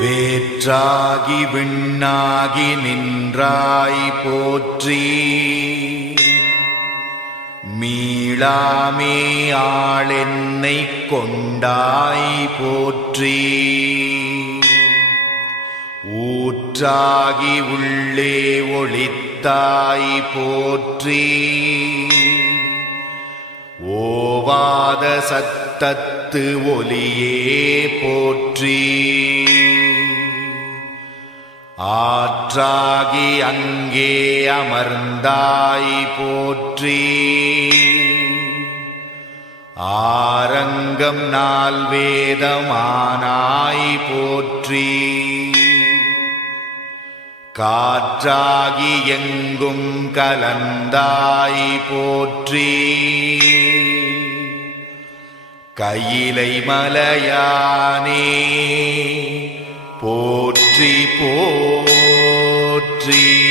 வேற்றாகி விண்ணாகி நின்றாய் போற்றி. மீளாமே ஆளென்னை கொண்டாய் போற்றி. ஊற்றாகி உள்ளே ஒளித்தாய் போற்றி. ஓவாத சத்தத்து ஒலியே போற்றி. ஆற்றாகி அங்கே அமர்ந்தாய் போற்றி. ஆரங்கம் நால் வேதமானாய் போற்றி. காற்றாகி எங்கும் கலந்தாய் போற்றி. கையிலை மலையானே. போற்றி போற்றி.